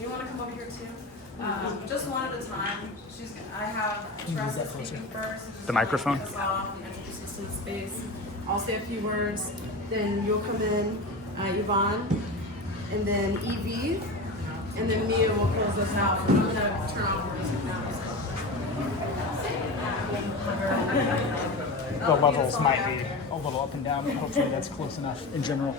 You want to come over here too? Just one at a time. I have Tressa speaking first. The microphone? Kick us off and introduce us to the space. I'll say a few words, then you'll come in, Yvonne, and then Evie, and then Mia will close us out. I'm going to turn off the music now. The levels might be a little up and down, but hopefully that's close enough in general.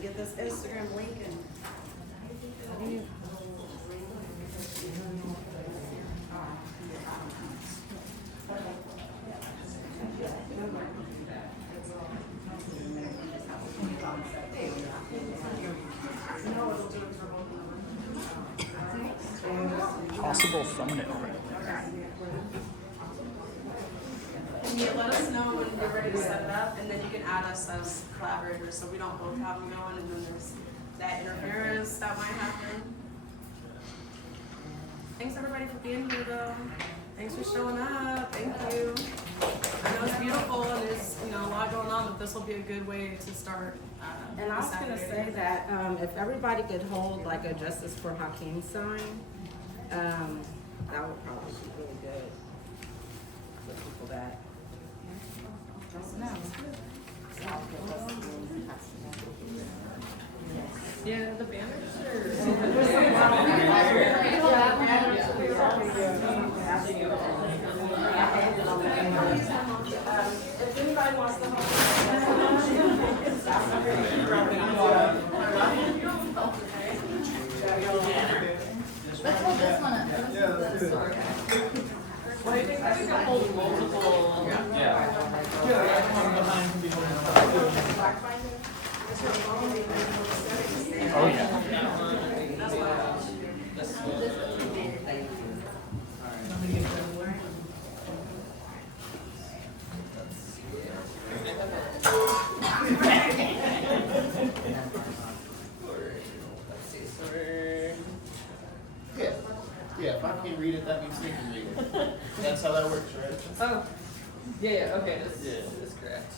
Get this Instagram link and Possible thumbnail. And you let us know when you're ready to set it up, and then you can add us as collaborators so we don't both have them going, and then there's that interference that might happen. Thanks everybody for being here though. Thanks for showing up. Thank you. I know it's beautiful and there's a lot going on, but this will be a good way to start. And I was going to say that if everybody could hold like a Justice for Hakiym sign, that would probably be really good for people that don't know. Yeah, the banners are. If anybody wants to hold Let's hold this one up. Let's hold this. Well, I think we can hold multiple. Oh yeah. Yeah, if I can't read it, that means they can read it. That's how that works, right? Oh, yeah, okay, this is correct.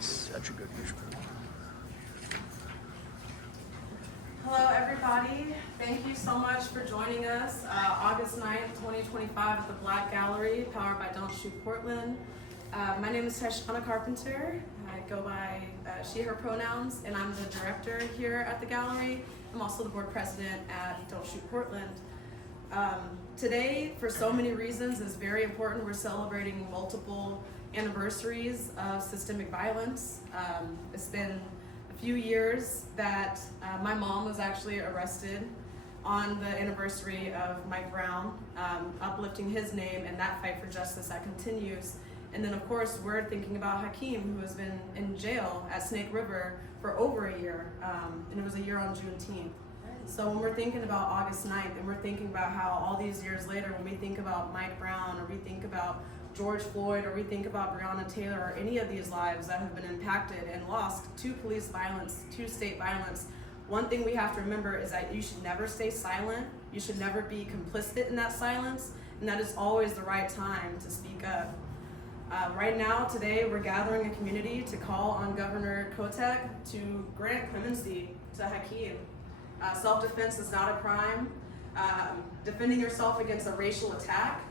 Such a good visual. Hello, everybody. Thank you so much for joining us. August 9th, 2025 at the Black Gallery, powered by Don't Shoot Portland. My name is Sha'ir Carpenter. I go by she, her pronouns, and I'm the director here at the gallery. I'm also the board president at Don't Shoot Portland. Today, for so many reasons, is very important. We're celebrating multiple anniversaries of systemic violence. It's been a few years that my mom was actually arrested on the anniversary of Mike Brown, uplifting his name and that fight for justice that continues. And then of course, we're thinking about Hakiym, who has been in jail at Snake River for over a year, and it was a year on Juneteenth. So when we're thinking about August 9th, and we're thinking about how all these years later, when we think about Mike Brown, or we think about George Floyd, or we think about Breonna Taylor, or any of these lives that have been impacted and lost to police violence, to state violence, one thing we have to remember is that you should never stay silent. You should never be complicit in that silence, and that is always the right time to speak up. Right now, today, we're gathering a community to call on Governor Kotek to grant clemency to Hakiym. Self-defense is not a crime. Defending yourself against a racial attack,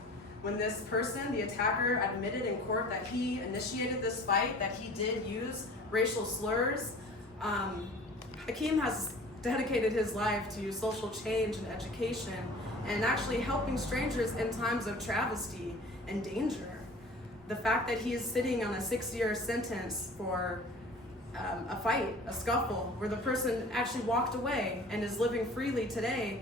when this person, the attacker, admitted in court that he initiated this fight, that he did use racial slurs, Hakiym has dedicated his life to social change and education and actually helping strangers in times of travesty and danger. The fact that he is sitting on a 6-year sentence for a fight, a scuffle, where the person actually walked away and is living freely today,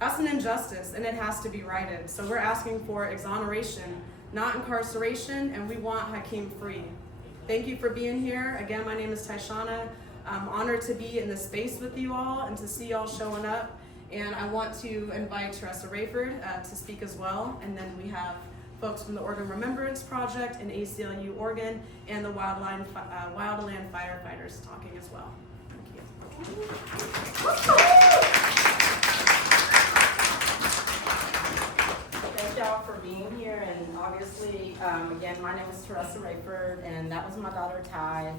that's an injustice and it has to be righted. So we're asking for exoneration, not incarceration, and we want Hakiym free. Thank you for being here. Again, my name is Taishana. I'm honored to be in this space with you all and to see y'all showing up. And I want to invite Teresa Rayford to speak as well. And then we have folks from the Oregon Remembrance Project in ACLU Oregon and the Wildland Firefighters talking as well. Thank you. Thank y'all for being here, and obviously, again, my name is Teresa Rayford, and that was my daughter Ty.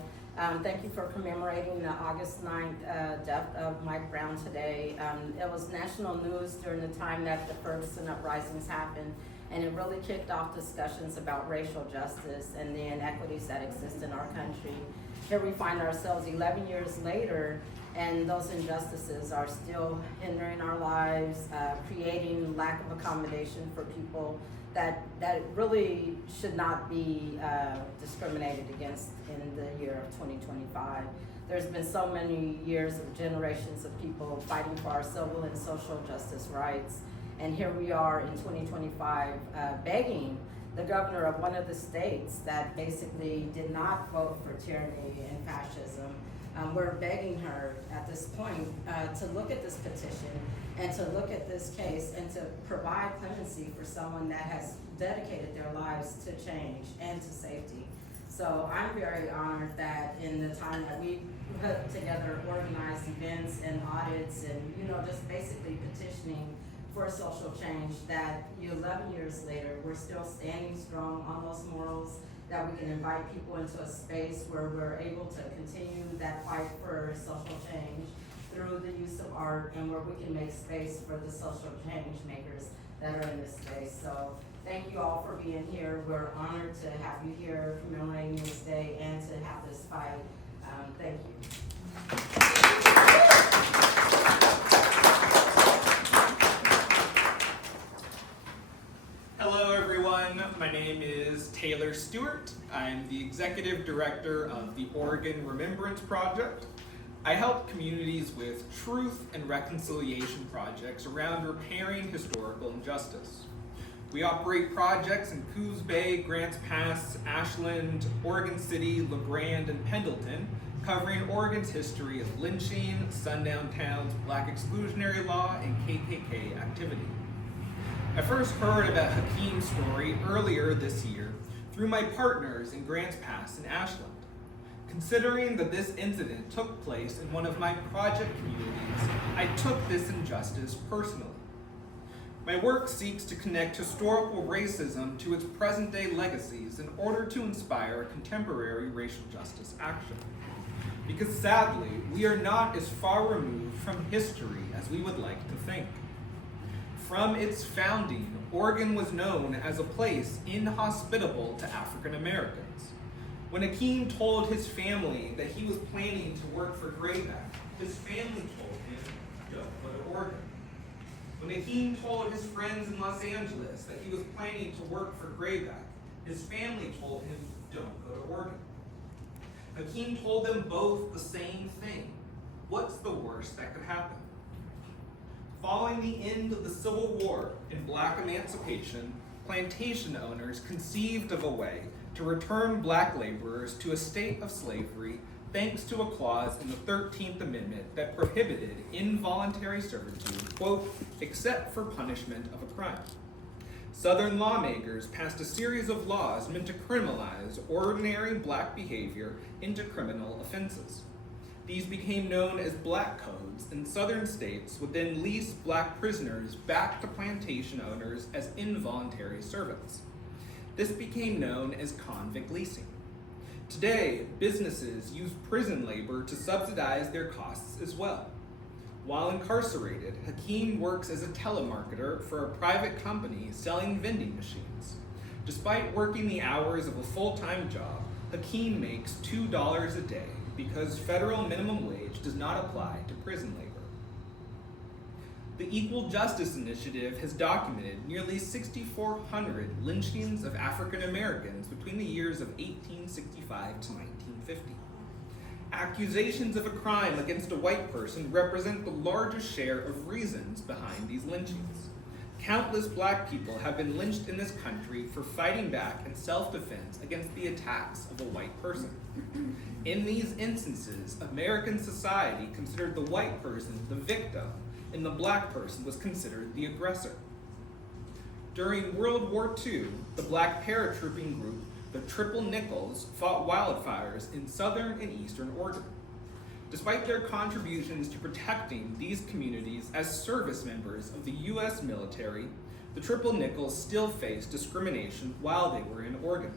Thank you for commemorating the August 9th death of Mike Brown today. It was national news during the time that the Ferguson uprisings happened, and it really kicked off discussions about racial justice and the inequities that exist in our country. Here we find ourselves 11 years later, and those injustices are still hindering our lives, creating lack of accommodation for people that really should not be discriminated against in the year of 2025. There's been so many years of generations of people fighting for our civil and social justice rights, and here we are in 2025 begging the governor of one of the states that basically did not vote for tyranny and fascism. We're begging her at this point to look at this petition and to look at this case and to provide clemency for someone that has dedicated their lives to change and to safety. So I'm very honored that in the time that we put together organized events and audits and, just basically petitioning for social change, that 11 years later, we're still standing strong on those morals, that we can invite people into a space where we're able to continue that fight for social change through the use of art, and where we can make space for the social change makers that are in this space. So thank you all for being here. We're honored to have you here commemorating this day and to have this fight. Thank you. Hello everyone, my name is Taylor Stewart. I'm the Executive Director of the Oregon Remembrance Project. I help communities with truth and reconciliation projects around repairing historical injustice. We operate projects in Coos Bay, Grants Pass, Ashland, Oregon City, LeGrand, and Pendleton, covering Oregon's history of lynching, sundown towns, Black exclusionary law, and KKK activity. I first heard about Hakiym's story earlier this year through my partners in Grants Pass and Ashland. Considering that this incident took place in one of my project communities, I took this injustice personally. My work seeks to connect historical racism to its present-day legacies in order to inspire contemporary racial justice action. Because sadly, we are not as far removed from history as we would like to think. From its founding, Oregon was known as a place inhospitable to African Americans. When Hakiym told his family that he was planning to work for Grayback, his family told him, don't go to Oregon. When Hakiym told his friends in Los Angeles that he was planning to work for Grayback, his family told him, don't go to Oregon. Hakiym told them both the same thing. What's the worst that could happen? Following the end of the Civil War and Black emancipation, plantation owners conceived of a way to return Black laborers to a state of slavery thanks to a clause in the 13th Amendment that prohibited involuntary servitude, quote, except for punishment of a crime. Southern lawmakers passed a series of laws meant to criminalize ordinary Black behavior into criminal offenses. These became known as Black Codes, and Southern states would then lease Black prisoners back to plantation owners as involuntary servants. This became known as convict leasing. Today, businesses use prison labor to subsidize their costs as well. While incarcerated, Hakiym works as a telemarketer for a private company selling vending machines. Despite working the hours of a full-time job, Hakiym makes $2 a day because federal minimum wage does not apply to prison labor. The Equal Justice Initiative has documented nearly 6,400 lynchings of African Americans between the years of 1865 to 1950. Accusations of a crime against a white person represent the largest share of reasons behind these lynchings. Countless Black people have been lynched in this country for fighting back in self-defense against the attacks of a white person. In these instances, American society considered the white person the victim and the black person was considered the aggressor. During World War II, the black paratrooping group, the Triple Nickels, fought wildfires in southern and eastern Oregon. Despite their contributions to protecting these communities as service members of the U.S. military, the Triple Nickels still faced discrimination while they were in Oregon.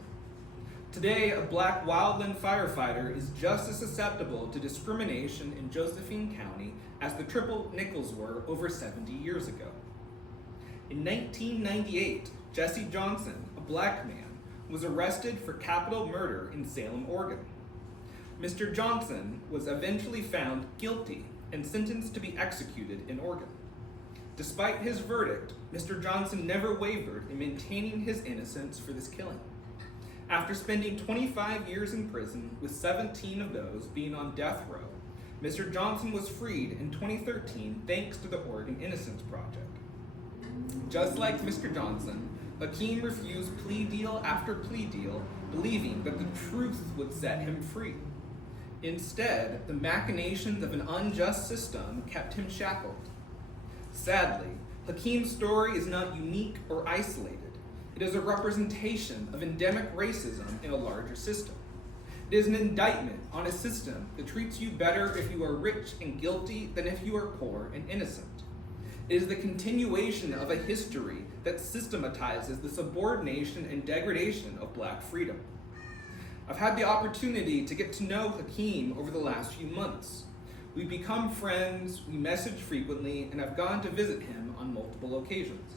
Today, a black wildland firefighter is just as susceptible to discrimination in Josephine County as the Triple Nickels were over 70 years ago. In 1998, Jesse Johnson, a black man, was arrested for capital murder in Salem, Oregon. Mr. Johnson was eventually found guilty and sentenced to be executed in Oregon. Despite his verdict, Mr. Johnson never wavered in maintaining his innocence for this killing. After spending 25 years in prison, with 17 of those being on death row, Mr. Johnson was freed in 2013 thanks to the Oregon Innocence Project. Just like Mr. Johnson, Hakiym refused plea deal after plea deal, believing that the truth would set him free. Instead, the machinations of an unjust system kept him shackled. Sadly, Hakiym's story is not unique or isolated. It is a representation of endemic racism in a larger system. It is an indictment on a system that treats you better if you are rich and guilty than if you are poor and innocent. It is the continuation of a history that systematizes the subordination and degradation of black freedom. I've had the opportunity to get to know Hakiym over the last few months. We've become friends, we message frequently, and I've gone to visit him on multiple occasions.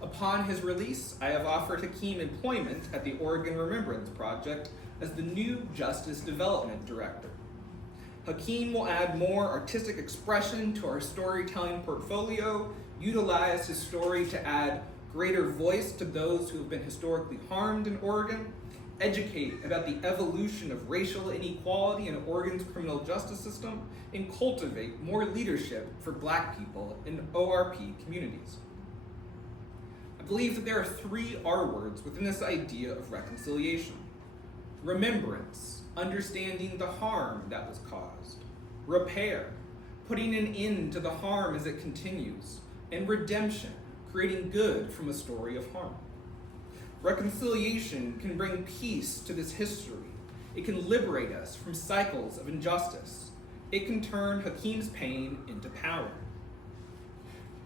Upon his release, I have offered Hakiym employment at the Oregon Remembrance Project as the new Justice Development Director. Hakiym will add more artistic expression to our storytelling portfolio, utilize his story to add greater voice to those who have been historically harmed in Oregon, educate about the evolution of racial inequality in Oregon's criminal justice system, and cultivate more leadership for black people in ORP communities. I believe that there are 3 R words within this idea of reconciliation. Remembrance, understanding the harm that was caused. Repair, putting an end to the harm as it continues. And redemption, creating good from a story of harm. Reconciliation can bring peace to this history. It can liberate us from cycles of injustice. It can turn Hakiym's pain into power.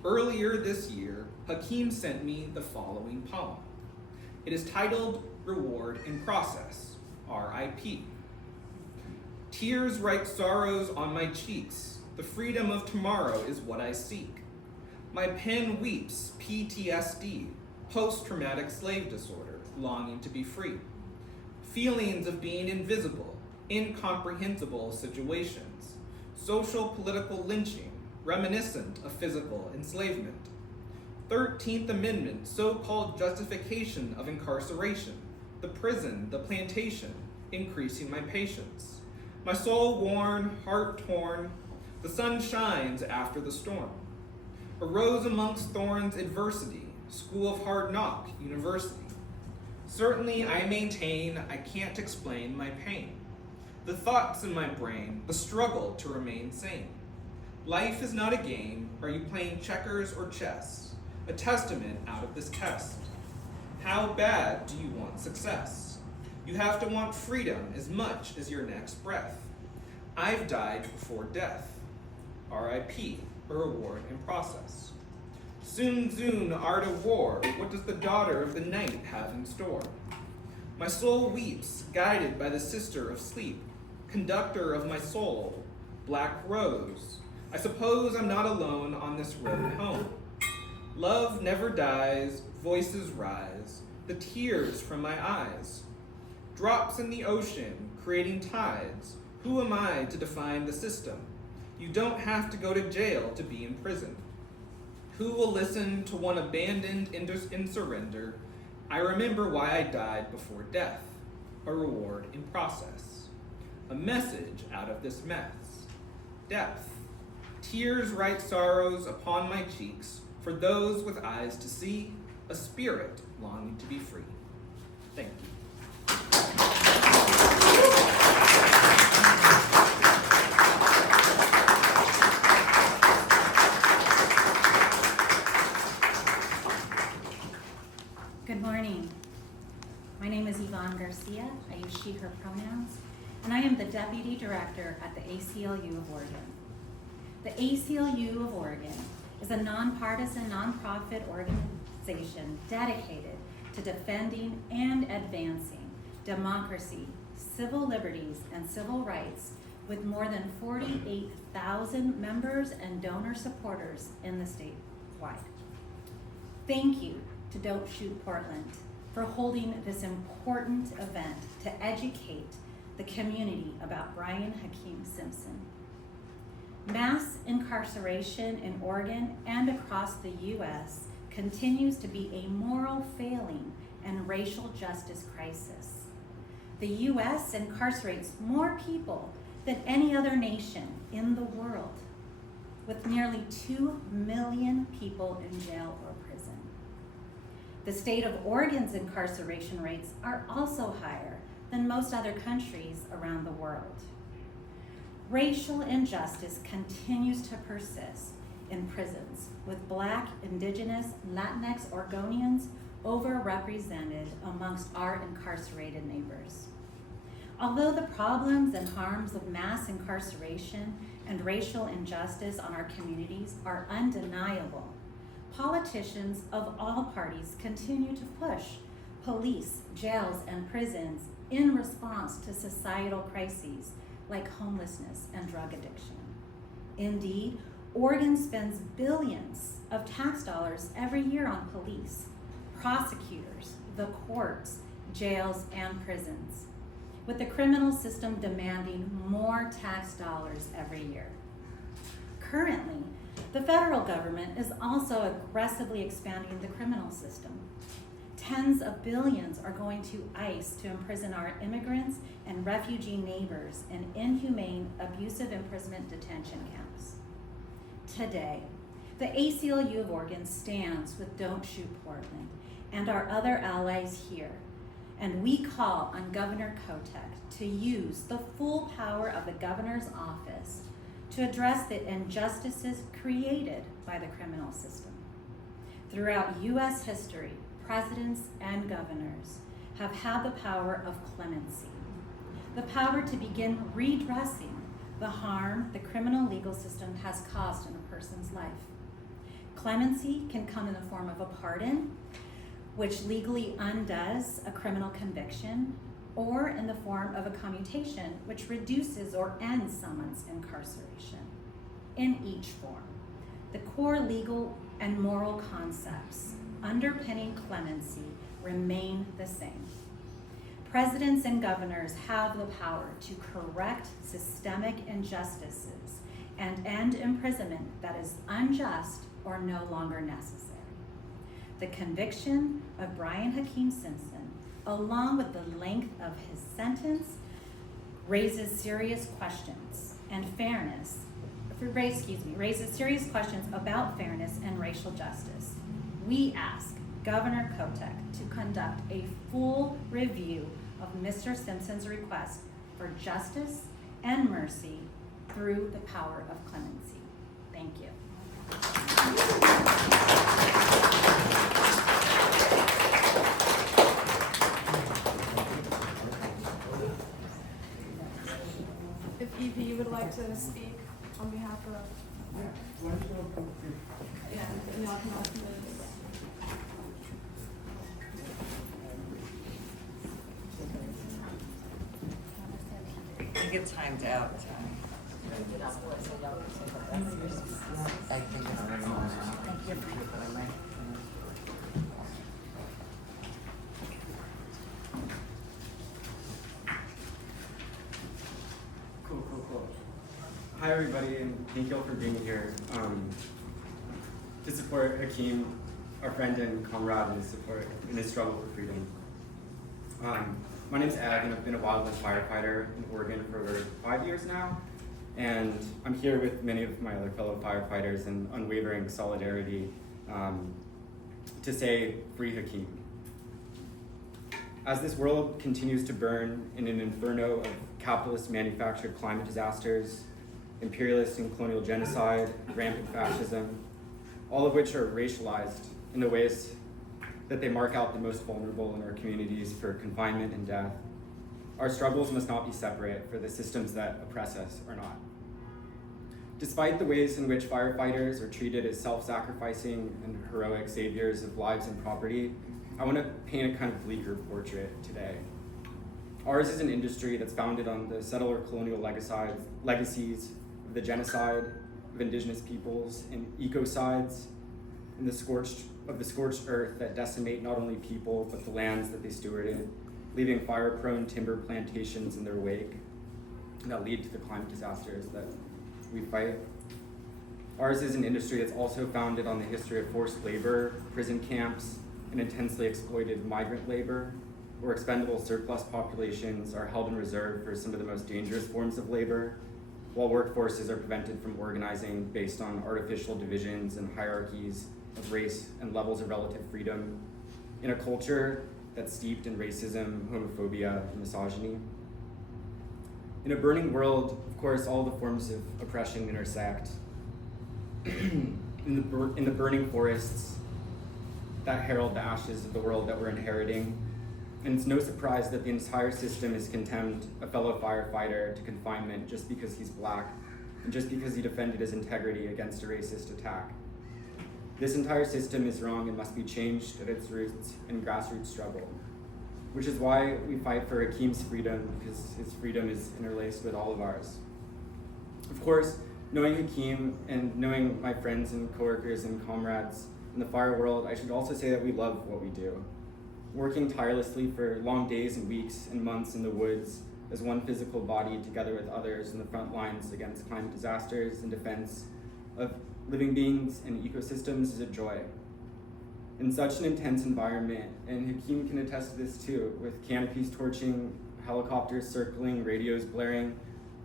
Earlier this year, Hakiym sent me the following poem. It is titled Reward in Process, R.I.P. Tears write sorrows on my cheeks. The freedom of tomorrow is what I seek. My pen weeps PTSD, post-traumatic slave disorder, longing to be free. Feelings of being invisible, incomprehensible situations. Social political lynching, reminiscent of physical enslavement. 13th Amendment, so-called justification of incarceration. The prison, the plantation, increasing my patience. My soul worn, heart torn, the sun shines after the storm. A rose amongst thorns adversity, school of hard knock, university. Certainly I maintain I can't explain my pain. The thoughts in my brain, the struggle to remain sane. Life is not a game, are you playing checkers or chess? A testament out of this test. How bad do you want success? You have to want freedom as much as your next breath. I've died before death. R.I.P., a reward in process. Soon, soon, art of war, what does the daughter of the night have in store? My soul weeps, guided by the sister of sleep, conductor of my soul, black rose. I suppose I'm not alone on this road home. Love never dies, voices rise, the tears from my eyes. Drops in the ocean, creating tides. Who am I to define the system? You don't have to go to jail to be in prison. Who will listen to one abandoned in surrender? I remember why I died before death. A reward in process. A message out of this mess. Depth. Tears write sorrows upon my cheeks. For those with eyes to see, a spirit longing to be free. Thank you. Good morning. My name is Yvonne Garcia. I use she, her pronouns, and I am the Deputy Director at the ACLU of Oregon. The ACLU of Oregon is a nonpartisan, nonprofit organization dedicated to defending and advancing democracy, civil liberties, and civil rights with more than 48,000 members and donor supporters in the statewide. Thank you to Don't Shoot Portland for holding this important event to educate the community about Brian Hakiym Simpson. Mass incarceration in Oregon and across the U.S. continues to be a moral failing and racial justice crisis. The U.S. incarcerates more people than any other nation in the world, with nearly 2 million people in jail or prison. The state of Oregon's incarceration rates are also higher than most other countries around the world. Racial injustice continues to persist in prisons, with Black, Indigenous, Latinx Oregonians overrepresented amongst our incarcerated neighbors. Although the problems and harms of mass incarceration and racial injustice on our communities are undeniable, politicians of all parties continue to push police, jails, and prisons in response to societal crises like homelessness and drug addiction. Indeed, Oregon spends billions of tax dollars every year on police, prosecutors, the courts, jails, and prisons, with the criminal system demanding more tax dollars every year. Currently, the federal government is also aggressively expanding the criminal system. Tens of billions are going to ICE to imprison our immigrants and refugee neighbors in inhumane, abusive imprisonment detention camps. Today, the ACLU of Oregon stands with Don't Shoot Portland and our other allies here, and we call on Governor Kotek to use the full power of the governor's office to address the injustices created by the criminal system. Throughout U.S. history, presidents and governors have had the power of clemency, the power to begin redressing the harm the criminal legal system has caused in a person's life. Clemency can come in the form of a pardon, which legally undoes a criminal conviction, or in the form of a commutation, which reduces or ends someone's incarceration. In each form, the core legal and moral concepts underpinning clemency remain the same. Presidents and governors have the power to correct systemic injustices and end imprisonment that is unjust or no longer necessary. The conviction of Brian Hakiym Simpson, along with the length of his sentence, raises serious questions about fairness and racial justice. We ask Governor Kotek to conduct a full review of Mr. Simpson's request for justice and mercy through the power of clemency. Thank you. If EP would like to speak on behalf of, yeah, and y'all come up, please. I get timed out. I think I already know. Cool. Hi everybody, and thank you all for being here to support Hakiym, our friend and comrade in his struggle for freedom. My name's Ag, and I've been a wildland firefighter in Oregon for over 5 years now, and I'm here with many of my other fellow firefighters in unwavering solidarity to say, free Hakiym. As this world continues to burn in an inferno of capitalist manufactured climate disasters, imperialist and colonial genocide, rampant fascism, all of which are racialized in the ways that they mark out the most vulnerable in our communities for confinement and death. Our struggles must not be separate, for the systems that oppress us are not. Despite the ways in which firefighters are treated as self-sacrificing and heroic saviors of lives and property, I want to paint a kind of bleaker portrait today. Ours is an industry that's founded on the settler colonial legacies of the genocide of indigenous peoples and ecocides and the scorched earth that decimate not only people but the lands that they stewarded, leaving fire-prone timber plantations in their wake that lead to the climate disasters that we fight. Ours is an industry that's also founded on the history of forced labor, prison camps, and intensely exploited migrant labor, where expendable surplus populations are held in reserve for some of the most dangerous forms of labor, while workforces are prevented from organizing based on artificial divisions and hierarchies of race and levels of relative freedom, in a culture that's steeped in racism, homophobia, and misogyny. In a burning world, of course, all the forms of oppression intersect. In the burning forests that herald the ashes of the world that we're inheriting, and it's no surprise that the entire system has condemned a fellow firefighter to confinement just because he's Black and just because he defended his integrity against a racist attack. This entire system is wrong and must be changed at its roots in grassroots struggle, which is why we fight for Hakiym's freedom, because his freedom is interlaced with all of ours. Of course, knowing Hakiym and knowing my friends and coworkers and comrades in the fire world, I should also say that we love what we do. Working tirelessly for long days and weeks and months in the woods as one physical body together with others in the front lines against climate disasters and defense of living beings and ecosystems is a joy. In such an intense environment, and Hakiym can attest to this too, with canopies torching, helicopters circling, radios blaring,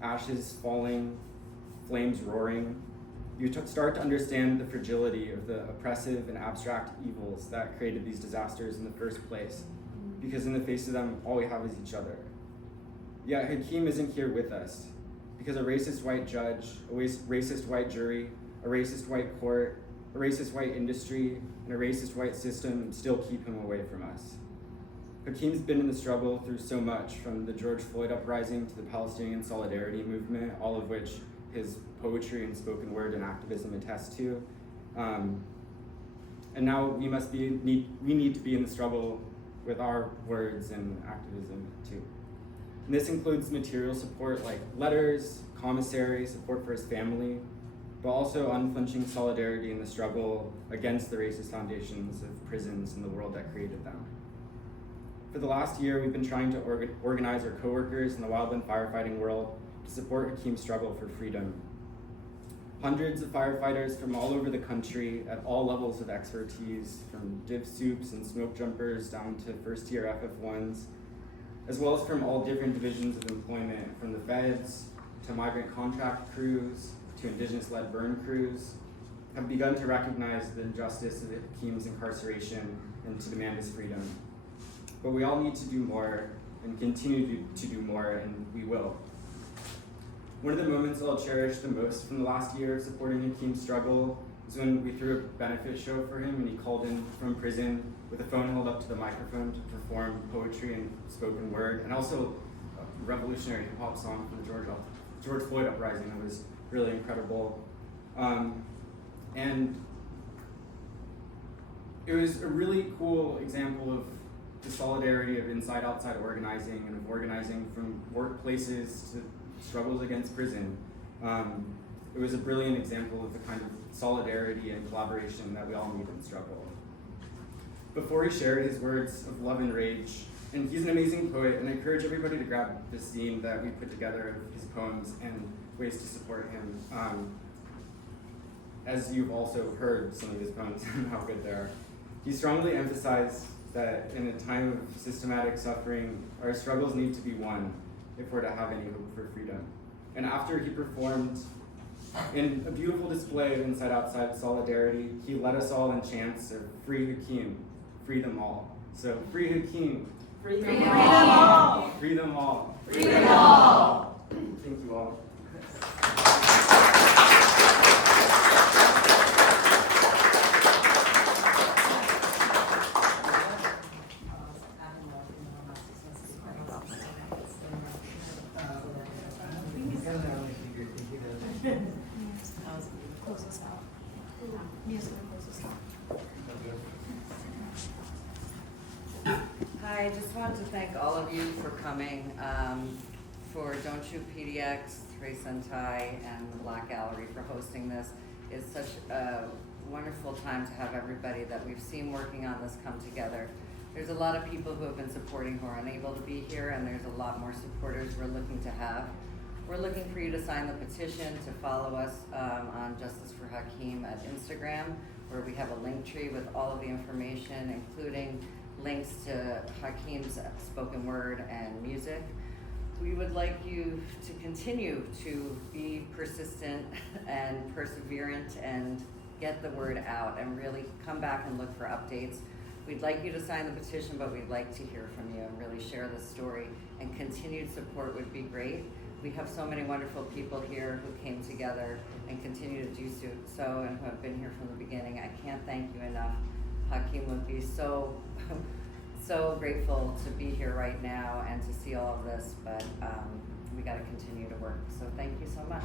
ashes falling, flames roaring, you start to understand the fragility of the oppressive and abstract evils that created these disasters in the first place, because in the face of them, all we have is each other. Yet Hakiym isn't here with us, because a racist white judge, a racist white jury, a racist white court, a racist white industry, and a racist white system still keep him away from us. Hakiym's been in the struggle through so much, from the George Floyd uprising to the Palestinian solidarity movement, all of which his poetry and spoken word and activism attest to. And now we need to be in the struggle with our words and activism too. And this includes material support like letters, commissary, support for his family, but also unflinching solidarity in the struggle against the racist foundations of prisons and the world that created them. For the last year, we've been trying to organize our coworkers in the wildland firefighting world to support Hakiym's struggle for freedom. Hundreds of firefighters from all over the country at all levels of expertise, from div soups and smoke jumpers down to first-year FF1s, as well as from all different divisions of employment, from the feds to migrant contract crews to indigenous-led burn crews, have begun to recognize the injustice of Hakiym's incarceration and to demand his freedom. But we all need to do more and continue to do more, and we will. One of the moments I'll cherish the most from the last year of supporting Hakiym's struggle is when we threw a benefit show for him and he called in from prison with a phone held up to the microphone to perform poetry and spoken word, and also a revolutionary hip-hop song from the George Floyd uprising that was really incredible. And it was a really cool example of the solidarity of inside-outside organizing and of organizing from workplaces to struggles against prison. It was a brilliant example of the kind of solidarity and collaboration that we all need in struggle. Before he shared his words of love and rage, and he's an amazing poet, and I encourage everybody to grab this zine that we put together of his poems and ways to support him. As you've also heard some of his poems and how good they are. He strongly emphasized that in a time of systematic suffering, our struggles need to be won if we're to have any hope for freedom. And after he performed in a beautiful display of inside-outside solidarity, he led us all in chants of "Free Hakiym, free them all." So, free Hakiym. Free them all. Free them all. Free them all. Thank you all. Hi, I just wanted to thank all of you for coming, for Don't Shoot PDX, Ray Sentai, and the Black Gallery for hosting this. It's such a wonderful time to have everybody that we've seen working on this come together. There's a lot of people who have been supporting who are unable to be here, and there's a lot more supporters we're looking to have. We're looking for you to sign the petition, to follow us on Justice for Hakiym at Instagram, where we have a link tree with all of the information, including links to Hakiym's spoken word and music. We would like you to continue to be persistent and perseverant and get the word out and really come back and look for updates. We'd like you to sign the petition, but we'd like to hear from you and really share the story, and continued support would be great. We have so many wonderful people here who came together and continue to do so and who have been here from the beginning. I can't thank you enough. Hakiym would be so grateful to be here right now and to see all of this, but we got to continue to work. So thank you so much.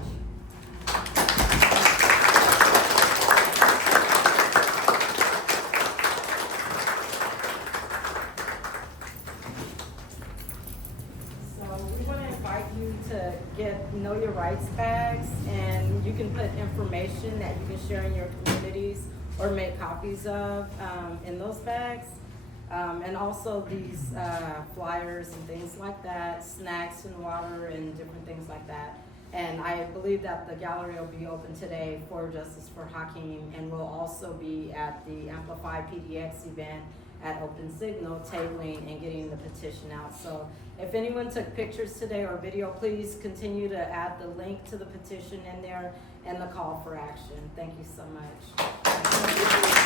To get Know Your Rights bags, and you can put information that you can share in your communities or make copies of in those bags. And also these flyers and things like that, snacks and water and different things like that. And I believe that the gallery will be open today for Justice for Hakiym, and we'll also be at the Amplify PDX event at Open Signal, tabling and getting the petition out. So if anyone took pictures today or video, please continue to add the link to the petition in there and the call for action. Thank you so much.